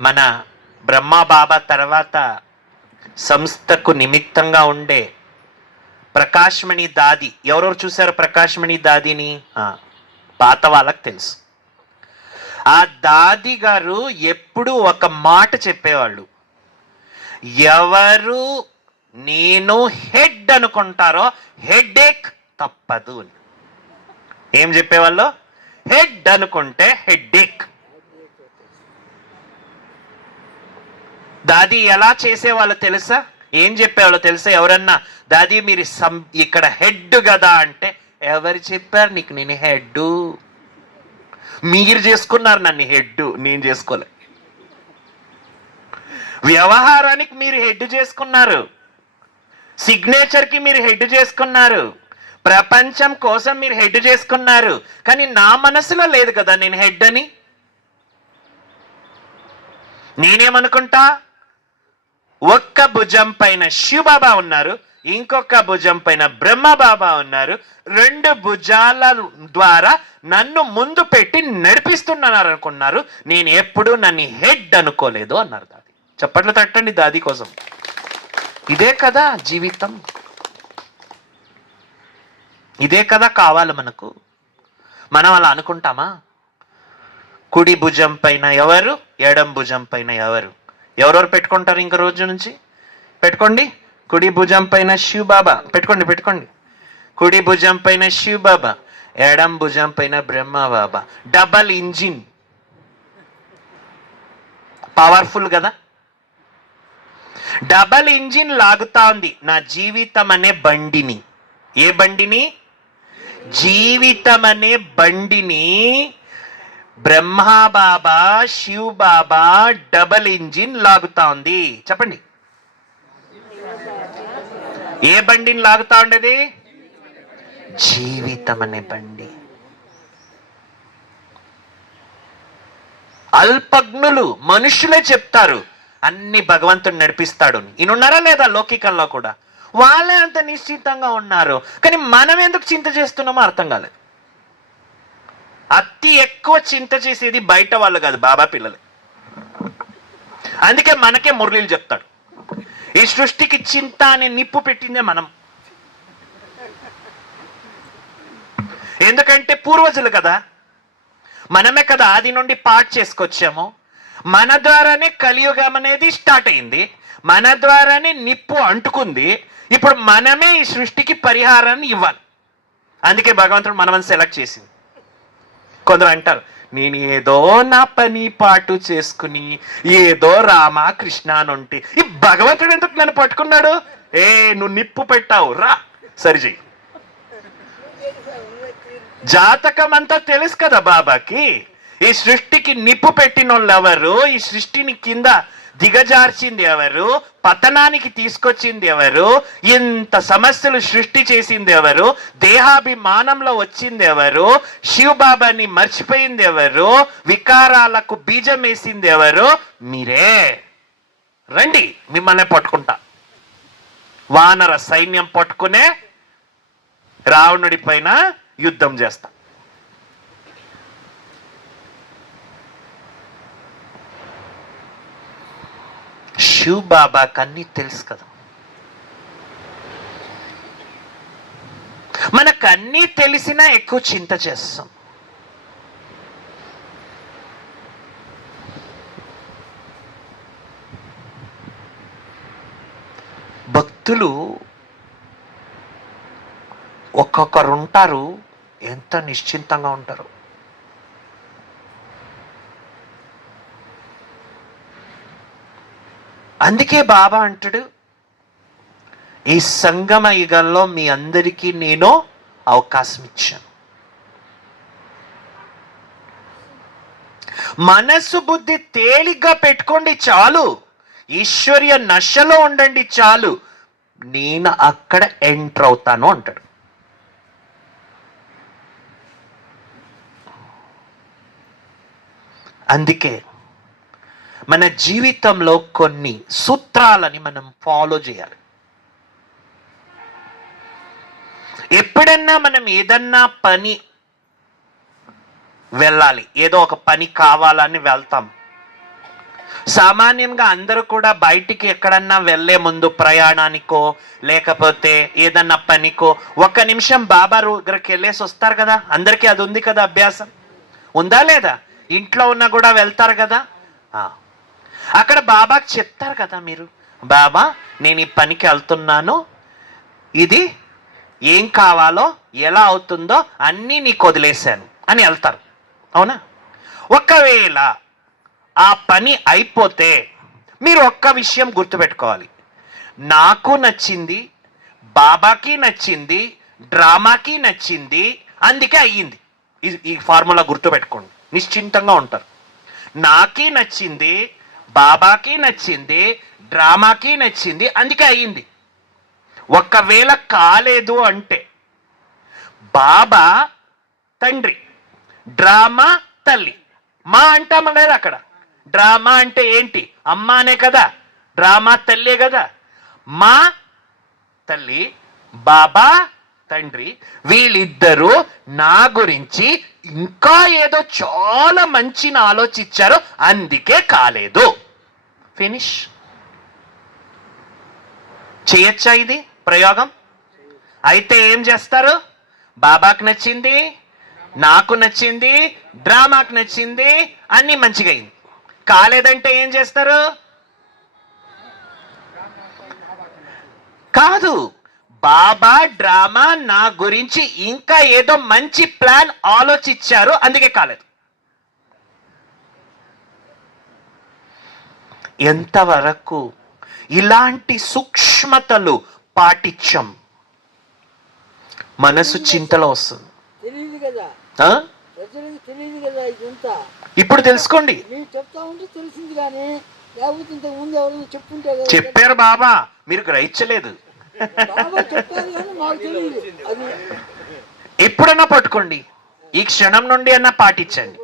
మన బ్రహ్మబాబా తర్వాత సంస్థకు నిమిత్తంగా ఉండే ప్రకాశ్మణి దాది. ఎవరెవరు చూశారు ప్రకాశ్మణి దాదిని? పాత వాళ్ళకి తెలుసు. ఆ దాది గారు ఎప్పుడు ఒక మాట చెప్పేవాళ్ళు. ఎవరు నేను హెడ్ అనుకుంటారో హెడేక్ తప్పదు ఏం చెప్పేవాళ్ళు? హెడ్ అనుకుంటే హెడేక్. దాది ఎలా చేసేవాళ్ళు తెలుసా? ఏం చెప్పేవాళ్ళు తెలుసా? ఎవరన్నా దాది మీరు సం ఇక్కడ హెడ్ కదా అంటే ఎవరు చెప్పారు నీకు నేను హెడ్ మీరు చేసుకున్నారు నన్ను హెడ్ నేను చేసుకోలే. వ్యవహారానికి మీరు హెడ్ చేసుకున్నారు. సిగ్నేచర్కి మీరు హెడ్ చేసుకున్నారు. ప్రపంచం కోసం మీరు హెడ్ చేసుకున్నారు. కానీ నా మనసులో లేదు కదా నేను హెడ్ అని నేనేమనుకుంటా? ఒక్క భుజం పైన శివబాబా ఉన్నారు ఇంకొక భుజం పైన బ్రహ్మబాబా ఉన్నారు. రెండు భుజాల ద్వారా నన్ను ముందు పెట్టి నడిపిస్తున్నారు అనుకున్నారు. నేను ఎప్పుడు నన్ను హెడ్ అనుకోలేదు అన్నారు దాది. చప్పట్లు తట్టండి దాది కోసం. ఇదే కదా జీవితం. ఇదే కదా కావాలి మనకు. మనం అలా అనుకుంటామా? కుడి భుజం పైన ఎవరు ఎడం భుజం పైన ఎవరు? ఎవరెవరు పెట్టుకుంటారు ఇంక రోజు నుంచి? పెట్టుకోండి. కుడి భుజం పైన శివ్ బాబా పెట్టుకోండి పెట్టుకోండి. కుడి భుజం పైన శివ్ బాబా ఎడం భుజం పైన Brahma Baba double engine. Powerful కదా? డబల్ ఇంజిన్ లాగుతా ఉంది. నా జీవితం అనే బండిని. ఏ బండిని? జీవితం అనే బండిని బ్రహ్మా బాబా శివ్ బాబా డబల్ ఇంజిన్ లాగుతా ఉంది. చెప్పండి. ఏ బండిని లాగుతా ఉండేది? జీవితం అనే బండి. అల్పజ్ఞులు మనుషులే చెప్తారు అన్ని భగవంతుడు నడిపిస్తాడు ఈయనున్నారా లేదా లౌకికంలో కూడా? వాళ్ళే అంత నిశ్చితంగా ఉన్నారు. కానీ మనం ఎందుకు చింత చేస్తున్నామో అర్థం కాలేదు. అతి ఎక్కువ చింత చేసేది బయట వాళ్ళు కాదు బాబా పిల్లలే. అందుకే మనకే మురళీలు చెప్తాడు. ఈ సృష్టికి చింత అనే నిప్పు పెట్టిందే మనం. ఎందుకంటే పూర్వజులు కదా మనమే కదా ఆది నుండి పాట్ చేసుకొచ్చాము. మన ద్వారానే కలియుగం అనేది స్టార్ట్ అయింది. మన ద్వారానే నిప్పు అంటుకుంది. ఇప్పుడు మనమే ఈ సృష్టికి పరిహారాన్ని ఇవ్వాలి. అందుకే భగవంతుడు మనమని సెలెక్ట్ చేసింది. కొందరు అంటారు నేను ఏదో నా పని పాటు చేసుకుని ఏదో రామ కృష్ణ అని ఉంటే ఈ భగవంతుడు ఎందుకు నన్ను పట్టుకున్నాడు? ఏ నువ్వు నిప్పు పెట్టావు రా సరిజీ జాతకం అంతా తెలుసు కదా బాబాకి ఈ సృష్టికి నిప్పు పెట్టిన వాళ్ళు ఎవరు ఈ సృష్టిని కింద దిగజార్చింది ఎవరు? పతనానికి తీసుకొచ్చింది ఎవరు? ఇంత సమస్యలు సృష్టి చేసింది ఎవరు? దేహాభిమానంలో వచ్చింది ఎవరు? శివబాబాని మర్చిపోయింది ఎవరు? వికారాలకు బీజం వేసింది ఎవరు? మీరే. రండి మిమ్మల్ని పట్టుకుంటా. వానర సైన్యం పట్టుకునే రావణుడి పైన యుద్ధం చేస్తా. శివ్ బాబాకి అన్నీ తెలుసు కదా. మనకు అన్నీ తెలిసినా ఎక్కువ చింత చేస్తాం. భక్తులు ఒక్కొక్కరు ఉంటారు ఎంత నిశ్చింతంగా ఉంటారు. అందుకే బాబా అంటాడు ఈ సంగమ యుగంలో మీ అందరికీ నేను అవకాశం ఇచ్చాను. మనస్సు బుద్ధి తేలిగ్గా పెట్టుకోండి చాలు. ఈశ్వర్య నశలో ఉండండి చాలు. నేను అక్కడ ఎంటర్ అవుతాను అంటాడు. అందుకే మన జీవితంలో కొన్ని సూత్రాలని మనం ఫాలో చేయాలి. ఎప్పుడన్నా మనం ఏదన్నా పని వెళ్ళాలి ఏదో ఒక పని కావాలని వెళ్తాం. సామాన్యంగా అందరూ కూడా బయటికి ఎక్కడన్నా వెళ్ళే ముందు ప్రయాణానికో లేకపోతే ఏదన్నా పనికో ఒక్క నిమిషం బాబా దగ్గరికి వెళ్ళేసి వస్తారు కదా అందరికీ అది ఉంది కదా అభ్యాసం? ఉందా లేదా? ఇంట్లో ఉన్నా కూడా వెళ్తారు కదా? అక్కడ బాబాకి చెప్తారు కదా మీరు. బాబా నేను ఈ పనికి వెళ్తున్నాను. ఇది ఏం కావాలో ఎలా అవుతుందో అన్నీ నీకు వదిలేశాను అని వెళ్తారు. అవునా? ఒకవేళ ఆ పని అయిపోతే మీరు ఒక్క విషయం గుర్తుపెట్టుకోవాలి. నాకు నచ్చింది బాబాకి నచ్చింది డ్రామాకి నచ్చింది అందుకే అయ్యింది. ఈ- ఈ ఫార్ములా గుర్తుపెట్టుకోండి. నిశ్చింతంగా ఉంటారు. నాకి నచ్చింది బాబాకి నచ్చింది డ్రామాకి నచ్చింది అందుకే అయ్యింది. ఒకవేళ కాలేదు అంటే బాబా తండ్రి డ్రామా తల్లి. మా అంటామా లేదు అక్కడ. డ్రామా అంటే ఏంటి? అమ్మ అనే కదా డ్రామా తల్లే కదా. మా తల్లి బాబా తండ్రి వీళ్ళిద్దరూ నా గురించి ఇంకా ఏదో చాలా మంచిని ఆలోచించారు అందుకే కాలేదు. ఫినిష్ చేయొచ్చా ఇది? ప్రయోగం? అయితే ఏం చేస్తారు? బాబాకు నచ్చింది నాకు నచ్చింది డ్రామాకు నచ్చింది అన్ని మంచిగా అయింది. కాలేదంటే ఏం చేస్తారు? కాదు. బాబా డ్రామా నా గురించి ఇంకా ఏదో మంచి ప్లాన్ ఆలోచించారు అందుకే కాలేదు. ఎంతవరకు ఇలాంటి సూక్ష్మతలు పాటించం? మనసు చింతలో వస్తుంది. ఇప్పుడు తెలుసుకోండి. చెప్పారు బాబా మీరు గ్రహించలేదు. ఎప్పుడన్నా పట్టుకోండి. ఈ క్షణం నుండి అన్నా పాటించండి.